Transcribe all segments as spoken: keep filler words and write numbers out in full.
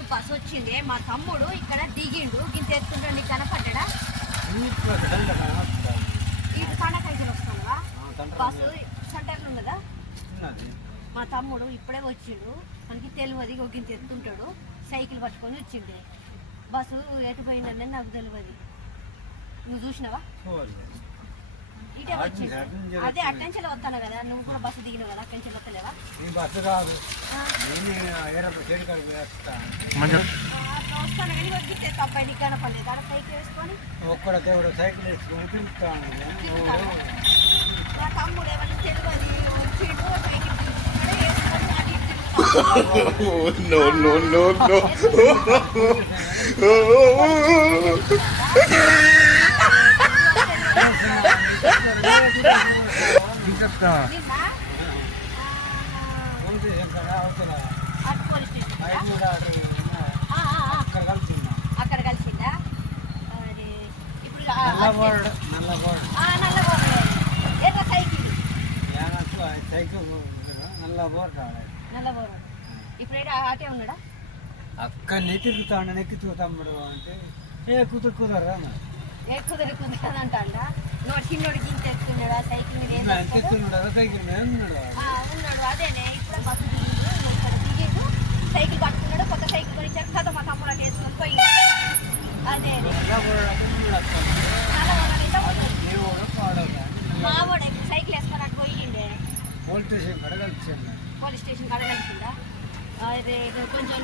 Bus వచ్చింది. మా తమ్ముడు ఇక్కడ దిగిండు. ఇంత ఎత్తుంటే నీకు కనపడ్డా? ఇటు పండగ వస్తానువా బస్సు సెంటర్లు ఉన్నదా? మా తమ్ముడు ఇప్పుడే వచ్చిండు. మనకి తెలియదు. ఒక ఇంత ఎత్తుంటాడు. సైకిల్ పట్టుకొని వచ్చిండే. బస్సు ఎటు పోయిందని నాకు తెలియదు. నువ్వు చూసినావా? ఇటే వచ్చింది. అదే అట్టంచెలు వస్తాను కదా. నువ్వు కూడా బస్సు దిగినావు కదా. అట్టంచెలు వస్తలేవా? బస్సు రాదు. వస్తాను కానీ వద్దితే తప్ప నీకు కనపడలేదు. అక్కడ సైకిల్ వేసుకొని ఒక్కడ దేవుడు సైకిల్ వేసుకొని తింటాను. మా తమ్ముడు ఏమన్నా తెలియదు వచ్చిండు. Cycle no no no no అక్కడ కలిసిందా? ఇప్పుడు ఎట్లా సైకిల్ సైకిల్ నల్ల బోర్డు నల్ల బోర్డు. ఇప్పుడు ఆటే ఉన్నాడా? అక్కడ నెక్కుతాడు నెక్కుతూ తమ్ముడు అంటే ఏ కుదురు కుదరరా ఏ కుదరు కుదరదంటా. నువ్వు చిన్నోడికి ఇంత ఎత్తున్నాడా? సైకిల్ మీద ఎక్కుతున్నాడు. సైకిల్ మీద ఉన్నాడు ఉన్నాడు అదేనే. ఇప్పుడు బస్సు దిగిండు. ఇక్కడ దిగిండు. సైకిల్ పట్టుకున్నాడు. కొత్త సైకిల్ కొనిచ్చారు కదా. మా తమ్ముడు అటు వేసుకొని పోయి అదే మావాడు ఇప్పుడు సైకిల్ వేసుకొని అటు పోయిండే. పోలీస్ స్టేషన్ కడ కలిసిందా? పోలీస్ స్టేషన్ కడ కలిసిందా? అదే కొంచెం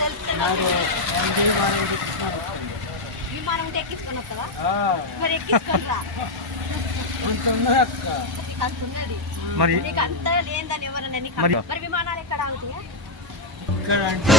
విమానం ఉంటే ఎక్కించుకొని వస్తావా? మరి ఎక్కించుకుంటా అంటున్నది. నీకు అంతా లేదని ఎవరన్నా మరి విమానాలు ఎక్కడ ఆగుతాయా? ఇక్కడ అంటే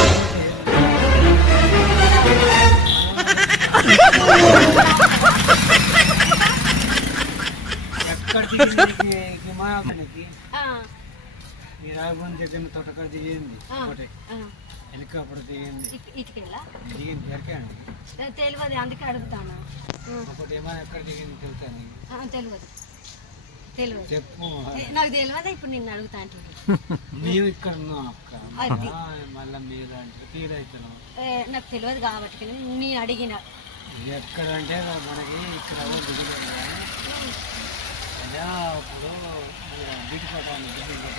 ఎక్కడికి విమానానికి ఈ రాఘవన్ దగ్గర తోటకాడ దిగింది. ఒకటి హెలికాప్టర్ దిగింది. ఇటుకెళ్ళా దిగింది దొరికాను తెలియదు. అందుకే అడుగుతాను. ఒకటి ఏమైనా ఎక్కడ దిగింది తెలుసాను? తెలియదు తెలియదు చెప్పు. నాకు తెలియదా? ఇప్పుడు నిన్ను అడుగుతా అంటే మేము ఇక్కడ ఉన్నాం అక్క. మళ్ళీ మీరు అంటే ఫీల్ అవుతున్నాం. నాకు తెలియదు కాబట్టి నేను అడిగిన. ఎక్కడ అంటే మనకి ఇక్కడ దిగలేదు. అప్పుడు దిగిపోతాను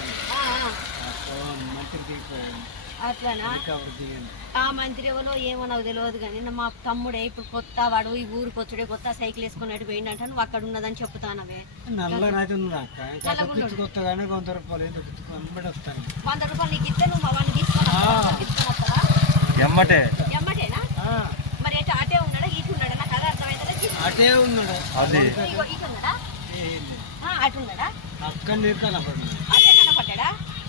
మంత్రికి అట్లానా? ఆ మంత్రి ఎవరో ఏమో నాకు తెలియదు కానీ మా తమ్ముడే ఇప్పుడు కొత్త వాడు ఈ ఊరికి వచ్చుడే కొత్త సైకిల్ వేసుకున్నట్టు పోయిందంట. నువ్వు అక్కడ ఉన్నదని చెప్తానవే. నల్లనైతే కొత్తగానే వంద రూపాయలు వస్తాను. వంద రూపాయలు నీకు ఇస్తే నువ్వు వాడిని తీసుకున్నావా? ఎమ్మటే ఎమ్మటేనా? మరి ఎటు అటే ఉన్నాడా ఇటు ఉన్నాడా? నాకు అదే అర్థమైతే అటే ఉన్నాడు. ఇటు ఉన్నాడా? అటు ఉన్నాడా? అక్కడ కనపడ్డా. అదే కనపడ్డా?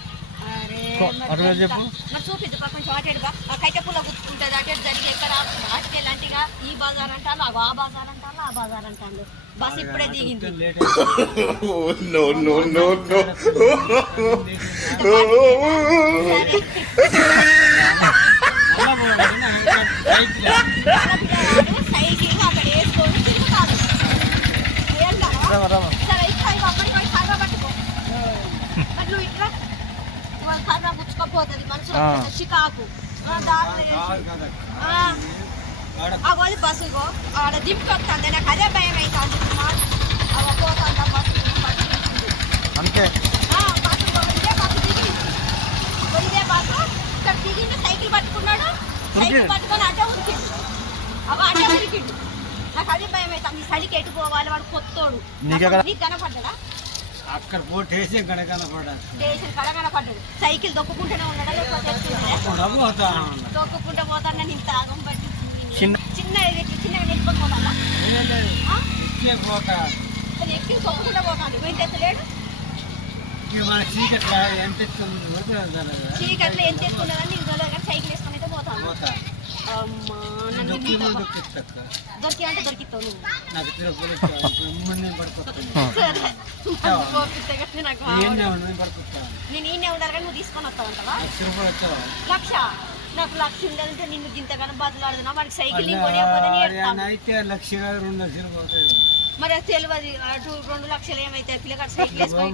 అరే మరి చూపిద్దు కొంచెం అటేడు కైట పూల గుర్తుంటుంది. అటేడు జరిగి ఎక్కడ అటుకెళ్ళంటిగా ఈ బజార్ అంటాను ఆ బజార్ అంటాను ఆ బజార్ అంటాను. బస్ ఇప్పుడే దిగింది. సైకిల్ అక్కడ వేసుకొని తిరుగుతాను. సరే ఇస్తాయి అప్పటికి పోయి కర్ర పట్టుకో. మరి నువ్వు ఇట్లా కర్ర గుచ్చుకోపోతుంది మనసు చికాకు. అది బస్సు ఇగో ఆడ దింపుకొస్తుంది. నాకు అదే భయం అవుతుంది. పోతా బస్సు అంతే బస్సు ఇదే బస్సు దిగింది. ఇదే బస్సు ఇక్కడ దిగింది. సైకిల్ పట్టుకున్నాడు. సైకిల్ పట్టుకొని అటే ఉరికిండు. అవి అటే ఉరికిండు. నాకు అదే భయం అవుతుంది. సడికి ఎటు పోవాలి? వాడు కొత్తోడు. నీకు కనపడ్డా? అక్కడ పోటీ స్టేషన్ కడ కనపడ్డా. స్టేషన్ కడ కనపడ్డాడు. సైకిల్ దొక్కుకుంటూనే ఉన్నాడా లేకపోతే దొక్కుకుంటూ పోతాను. నేను తాగం బట్టి చిన్న చిన్న నెట్టుకొని పోతాడా? ఎక్కి దొక్కుకుంటూ పోతాను. వెంట ఎత్తలేడు. చీకట్లో ఎంత చీకట్లో ఎంత ఎత్తుకున్నదని నీకు తెలియదు కానీ సైకిల్ వేసుకొని అయితే పోతాను. అమ్మా దొరికి అంటే దొరికిస్తావు నువ్వు. నేను ఈయనే ఉండాలి కానీ నువ్వు తీసుకొని వస్తావంటావా? లక్ష నాకు లక్ష ఉండాలంటే నిన్ను ఇంతగానో బదులాడుతున్నా. వాడికి సైకిల్ మరి అది తెలియదు. అటు రెండు లక్షలు ఏమైతే పిల్లగాడు సైకిల్ వేసుకొని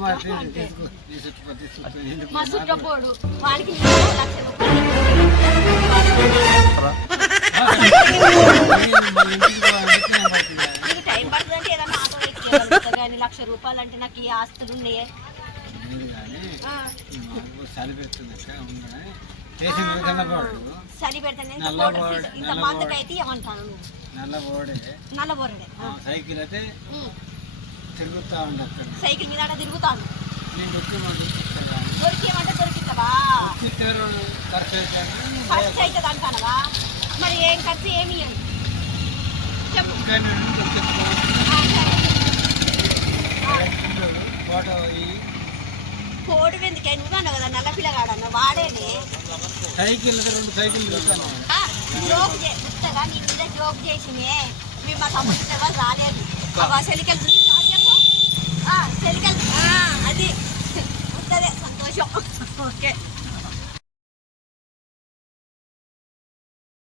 మా చుట్టపోడు వాడికి లక్ష రూపాయలు కావాలంటే నాకు ఈ ఆస్తులు ఉన్నాయే. లేదు కానీ ఆ, మాకు చలి పెడుతుంది అక్క ఉండని పేషెంట్ తెల్లబోడు చలి పెడితేనే ఇంత నల్లబోడ- కోడి- ఇంత నల్లబోడ. మందుకైతే ఏమంటాను నువ్వు? నల్లబోడే నల్లబోరడే. ఆ, సైకిల్ అయితే ఉమ్. తిరుగుతా ఉండే అక్కడ సైకిల్ మీద ఆడ తిరుగుతాను. నేను వచ్చి మాకు చూపిస్తాను దొరికేమంటే దొరికిస్తావా? ఖర్చు అయితే ఖర్చు అవుతుంది అంటానవా? మరి ఏం ఖర్చు ఏమి ఇయ్యను. చెప్పు. ఇంకా నేను చెప్తాను ఆ, సరే. ఆ, ఫోటో ఈ కోడి ఎందుకే నువ్వు అన్నావు కదా నల్ల పిల్లగాడన్న వాడేనే. సైకిల్ అయితే రెండు సైకిల్ చూస్తాను ఆ, జోక్ చే ఉత్తగా నీ మీద జోక్ చేసినే మేము మా తమ్ముడు ఇచ్చేవా రాలేదు. అవా చెలికలు చూసి ఆ, చెప్పు. ఆ, చెలికలు ఆ, అది ఉత్తదే సంతోషం. ఓకే.